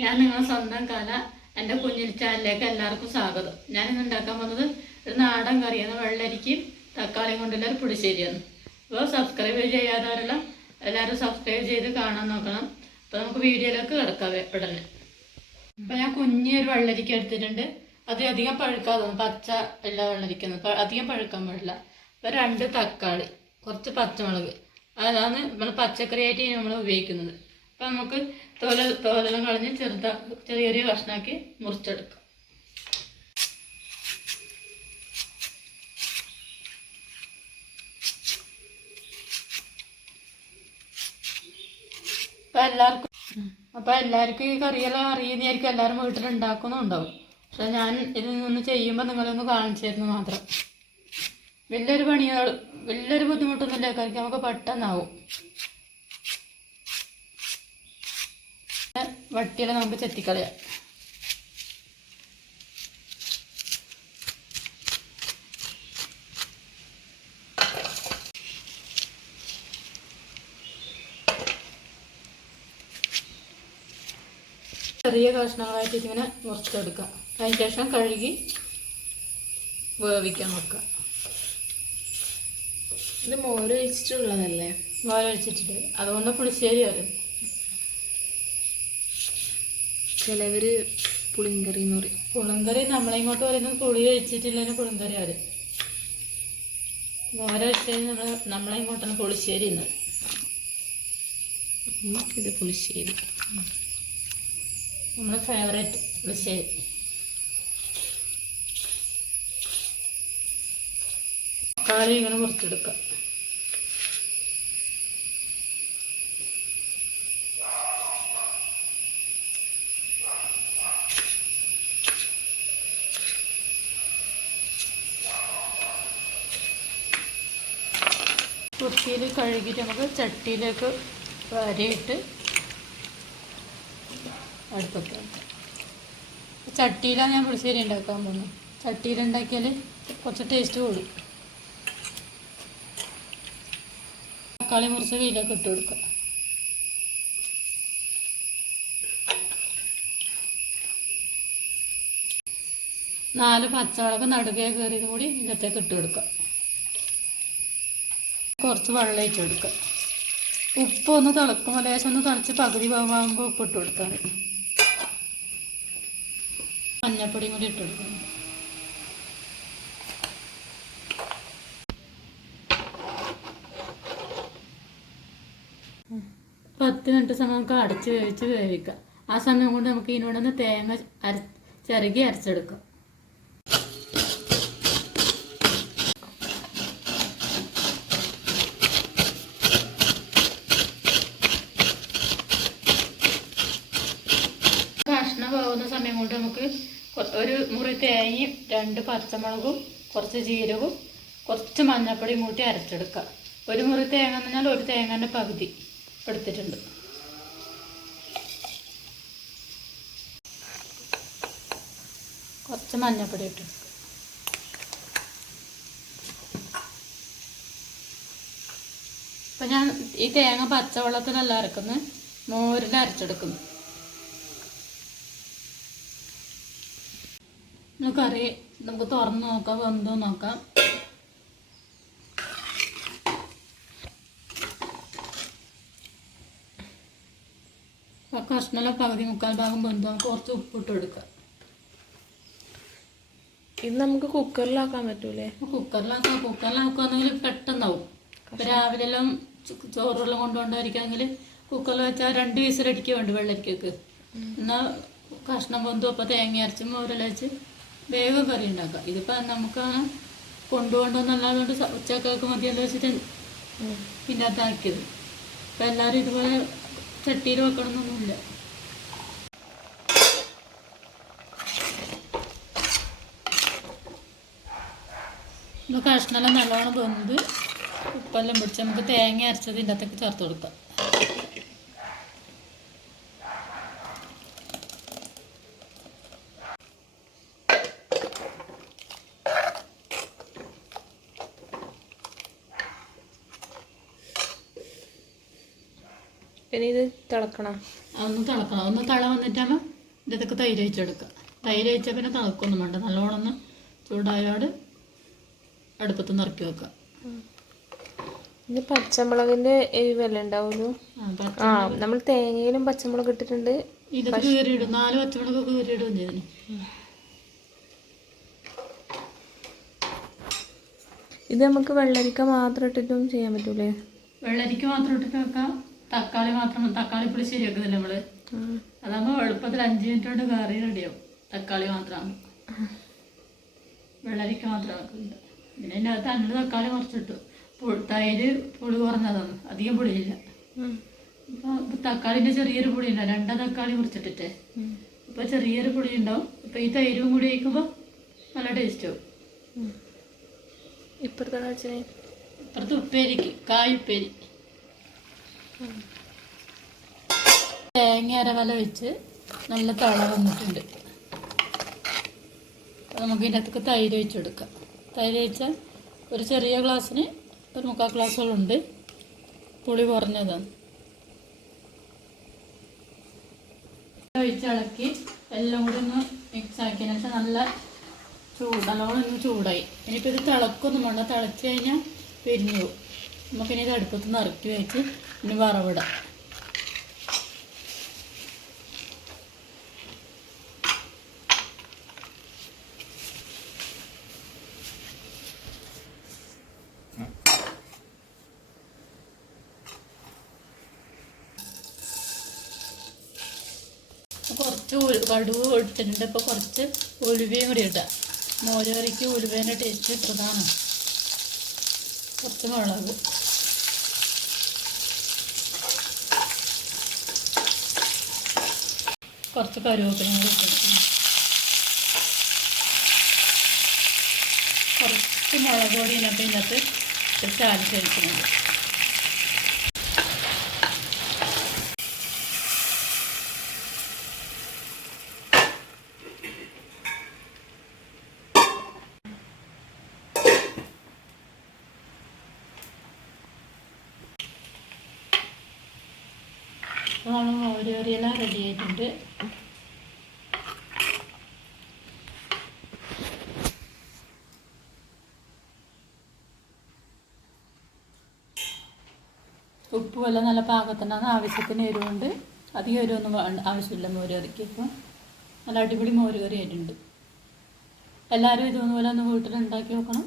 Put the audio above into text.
ഞാൻ നിങ്ങളെ സ്വന്തം കല എൻ്റെ കുഞ്ഞിൽ ചാനലിലേക്ക് എല്ലാവർക്കും സ്വാഗതം. ഞാനിന്ന് ഉണ്ടാക്കാൻ പോകുന്നത് ഒരു നാടൻ കറിയാണ്. വെള്ളരിക്കും തക്കാളിയും കൊണ്ടുള്ള ഒരു പുളിശ്ശേരിയാണ്. അപ്പോൾ സബ്സ്ക്രൈബ് ചെയ്യാത്തവരല്ല എല്ലാവരും സബ്സ്ക്രൈബ് ചെയ്ത് കാണാൻ നോക്കണം. അപ്പോൾ നമുക്ക് വീഡിയോയിലേക്ക് കിടക്കാം ഉടനെ. അപ്പോൾ ഞാൻ കുഞ്ഞൊരു വെള്ളരിക്ക എടുത്തിട്ടുണ്ട്. അത് അധികം പഴുക്കാതെ പച്ച എല്ലാ വെള്ളരിക്കുന്നത് അധികം പഴുക്കാൻ പാടില്ല. അപ്പോൾ 2 തക്കാളി, കുറച്ച് പച്ചമുളക്, അതാണ് നമ്മൾ പച്ചക്കറിയായിട്ട് നമ്മൾ ഉപയോഗിക്കുന്നത്. അപ്പം നമുക്ക് തോലെല്ലാം കളഞ്ഞ് ചെറിയ കഷ്ണാക്കി മുറിച്ചെടുക്കാം. അപ്പം എല്ലാവർക്കും ഈ കറിയെല്ലാം അറിയുന്നതായിരിക്കും, എല്ലാവരും വീട്ടിലുണ്ടാക്കുന്നുണ്ടാവും. പക്ഷെ ഞാൻ ഇതിൽ നിന്ന് ചെയ്യുമ്പോൾ നിങ്ങളൊന്ന് കാണിച്ചു തരുന്നു മാത്രം. വലിയൊരു ബുദ്ധിമുട്ടൊന്നുമില്ല. കറിക്ക് നമുക്ക് പെട്ടെന്നാവും. വട്ടിയെല്ലാം നമുക്ക് ചെത്തിക്കളയാം. ചെറിയ കഷ്ണങ്ങളായിട്ട് ഇങ്ങനെ മുറിച്ചെടുക്കാം. അതിന് ശേഷം കഴുകി വേവിക്കാൻ വെക്കാം. ഇത് മോരൊഴിച്ചിട്ടുള്ളതല്ലേ? മോരൊഴിച്ചിട്ട് അതുകൊണ്ട് പുളിശ്ശേരി വരും. ചിലവർ പുളിങ്കറി എന്ന് പറയും. പുളിങ്കറി നമ്മളിങ്ങോട്ട് പറയുന്നത് പുളി ഒഴിച്ചിട്ടില്ലെങ്കിൽ പുളിങ്കറി വരും. മോരൊഴിച്ചത് നമ്മളിങ്ങോട്ടാണ് പുളിശ്ശേരി എന്ന്. ഇത് പുളിശ്ശേരി നമ്മുടെ ഫേവറേറ്റ് പുളിശ്ശേരി. തക്കാളി ഇങ്ങനെ മുറിച്ചെടുക്കാം. വൃത്തിയിൽ കഴുകിയിട്ട് നമുക്ക് ചട്ടിയിലേക്ക് വരയിട്ട് അടുപ്പത്ത്. ചട്ടിയിലാണ് ഞാൻ പുളിശ്ശേരി ഉണ്ടാക്കാൻ പോകുന്നത്. ചട്ടിയിലുണ്ടാക്കിയാൽ കുറച്ച് ടേസ്റ്റ് കൂടും. തക്കാളി മുറിച്ച് കയ്യിലേക്ക് ഇട്ട് കൊടുക്കുക. നാല് പച്ചമുളക് നടുകെ കയറിയതും കൂടി ഇതിനകത്തേക്ക് ഇട്ട് കൊടുക്കുക. കുറച്ച് വെള്ളം ഒഴിച്ച് കൊടുക്കുക. ഉപ്പ് ഒന്ന് തിളക്കുമ്പോൾ ലേശം ഒന്ന് തിളച്ച് പകുതി ഭാഗമാകുമ്പോൾ ഉപ്പ് ഇട്ട് കൊടുത്താൽ മതി. മഞ്ഞപ്പൊടിയും കൂടി ഇട്ട് കൊടുക്കണം. പത്ത് മിനിറ്റ് സമയം നമുക്ക് അടച്ച് വേവിക്കാം. ആ സമയം കൊണ്ട് നമുക്ക് ഇതിനോടൊന്ന് തേങ്ങ ചിരകി അരച്ചെടുക്കാം. കഷ്ണം പോകുന്ന സമയം കൊണ്ട് നമുക്ക് ഒരു മുറി തേങ്ങയും 2 പച്ചമുളകും കുറച്ച് ജീരകവും കുറച്ച് മഞ്ഞൾപ്പൊടിയും കൂട്ടി അരച്ചെടുക്കാം. ഒരു മുറി തേങ്ങ എന്ന് പറഞ്ഞാൽ ഒരു തേങ്ങേൻ്റെ പകുതി എടുത്തിട്ടുണ്ട്. കുറച്ച് മഞ്ഞൾപ്പൊടി ഇട്ട് അപ്പം ഞാൻ ഈ തേങ്ങ പച്ചവെള്ളത്തിലല്ല അരക്കുന്നത്, മോരിൽ അരച്ചെടുക്കുന്നു. കറി നമുക്ക് തുറന്ന് നോക്കാം, വെന്തോ നോക്കാം. കഷ്ണമെല്ലാം പകുതി മുക്കാൽ ഭാഗം വെന്തോ നമുക്ക് കുറച്ച് ഉപ്പിട്ട് കൊടുക്കാം. ഇത് നമുക്ക് കുക്കറിലാക്കാൻ പറ്റൂലേ? കുക്കറിലാക്കുകയാണെങ്കിൽ പെട്ടെന്നാവും. ഇപ്പം രാവിലെ എല്ലാം ചോറെല്ലാം കൊണ്ടുകൊണ്ടായിരിക്കാമെങ്കിൽ കുക്കറിൽ വെച്ചാൽ 2 വിസിലടിക്കുക വേണ്ട വെള്ളരിക്കൊക്കെ. എന്നാൽ കഷ്ണം വെന്തു അപ്പോൾ തേങ്ങ അരച്ചും മോരെല്ലാം വെച്ച് വേഗം കറി ഉണ്ടാക്കാം. ഇതിപ്പോൾ നമുക്ക് കൊണ്ടുകൊണ്ടൊന്നല്ലാതുകൊണ്ട് ഉച്ചക്കൊക്കെ മതിയല്ലോ വെച്ചിട്ട് പിന്നെ അതാക്കിയത്. അപ്പം എല്ലാവരും ഇതുപോലെ ചട്ടിയിൽ വെക്കണമെന്നൊന്നുമില്ല. കഷ്ണമെല്ലാം നല്ലോണം വെന്ത് ഉപ്പെല്ലാം പിടിച്ച് നമുക്ക് തേങ്ങ അരച്ചത് ഇതിൻ്റെ അകത്തേക്ക് ചേർത്ത് കൊടുക്കാം. ഇനി ഇത് തിളക്കണം. അതൊന്ന് തിളക്കണം. ഒന്ന് തിള വന്നിട്ടാകുമ്പോൾ ഇതിതൊക്കെ തൈര് ഒഴിച്ചെടുക്കുക. തൈര് ഒഴിച്ചാൽ പിന്നെ തിളക്കൊന്നും വേണ്ട. നല്ലോണം ഒന്ന് ചൂടായോട് അടുപ്പത്ത് നിറക്കി വെക്കുക. ഇത് പച്ചമുളകിൻ്റെ എരിവെല്ലാം ഉണ്ടാവുള്ളൂ. ആ, നമ്മൾ തേങ്ങയിലും പച്ചമുളക് ഇട്ടിട്ടുണ്ട്. ഇതൊക്കെ കീറിയിടും. 4 പച്ചമുളക് കീറിയിടും ഇതിന്. ഇത് നമുക്ക് വെള്ളരിക്ക മാത്രം ഇട്ടിട്ടും ചെയ്യാൻ പറ്റൂലേ? വെള്ളരിക്ക മാത്രം ഇട്ടിട്ട് വെക്കാം. തക്കാളി പുളിശ്ശേരി വെക്കുന്നില്ല നമ്മള്. അതാകുമ്പോൾ എളുപ്പത്തിൽ 5 മിനിറ്റ് കൊണ്ട് കറി റെഡിയാവും. തക്കാളി മാത്രമാകുമ്പോൾ. വെള്ളരിക്ക മാത്രം വെക്കുന്നുണ്ട്. പിന്നെ അതിനകത്ത് 2 തക്കാളി കുറച്ചിട്ടു. തൈര് പുളി കുറഞ്ഞതാണ്, അധികം പുളിയില്ല. അപ്പോൾ തക്കാളിൻ്റെ ചെറിയൊരു പുളി ഉണ്ടാവും. 2 തക്കാളി മുറിച്ചിട്ടിട്ടേ അപ്പോൾ ചെറിയൊരു പുളി ഉണ്ടാവും. അപ്പോൾ ഈ തൈരും കൂടി കഴിക്കുമ്പോൾ നല്ല ടേസ്റ്റ് ആവും. ഇപ്പുറത്ത് ഉപ്പേരിക്ക് കായുപ്പേരി. തേങ്ങ അരവല വെച്ച് നല്ല തള വന്നിട്ടുണ്ട്. അപ്പോൾ നമുക്ക് ഇതിനകത്തേക്ക് തൈര് ഒഴിച്ച് കൊടുക്കാം. തൈര് ഒഴിച്ചാൽ ഒരു ചെറിയ ഗ്ലാസ്സിന് ഒരു 3/4 ഗ്ലാസ്സോളുണ്ട്. പുളി കുറഞ്ഞതാണ്. ഒഴിച്ചിളക്കി എല്ലാം കൂടി ഒന്ന് മിക്സ് ആക്കിയതിന് ശേഷം നല്ലോണം ഒന്ന് ചൂടായി. ഇനിയിപ്പോൾ ഇത് തിളക്കൊന്നും വേണ്ട. തിളച്ച് കഴിഞ്ഞാൽ പിരിഞ്ഞു പോകും. നമുക്കിനി ഇത് അടുപ്പത്ത് നിന്ന് ഇറക്കി വെച്ച് ഇനി വറവിടാം. കുറച്ച് കടുവ് ഇട്ടിട്ടുണ്ട്. ഇപ്പോൾ കുറച്ച് ഉലുവയും കൂടി ഇടാം. മോരുകറിക്ക് ഉലുവേൻ്റെ ടേസ്റ്റ് പ്രധാനം. കുറച്ച് മുളക്, കുറച്ച് കറിവേപ്പിലയും കൂടി ഇട്ടിട്ടുണ്ട്. കുറച്ച് മുളക് പൊടി ഇതിനകത്ത് ചാലിച്ച് കഴിക്കുന്നുണ്ട്. അപ്പോൾ നമ്മൾ മോരുകറിയെല്ലാം റെഡി ആയിട്ടുണ്ട്. ഉപ്പുമെല്ലാം നല്ല പാകത്തിനാണ്. ആവശ്യത്തിന് എരിവുണ്ട്. അധികം എരിവൊന്നും ആവശ്യമില്ല മോരുകറിക്ക്. ഇപ്പോൾ നല്ല അടിപൊളി മോരുകറി ആയിട്ടുണ്ട്. എല്ലാവരും ഇതൊന്നുപോലെ ഒന്ന് വീട്ടിൽ ഉണ്ടാക്കി നോക്കണം.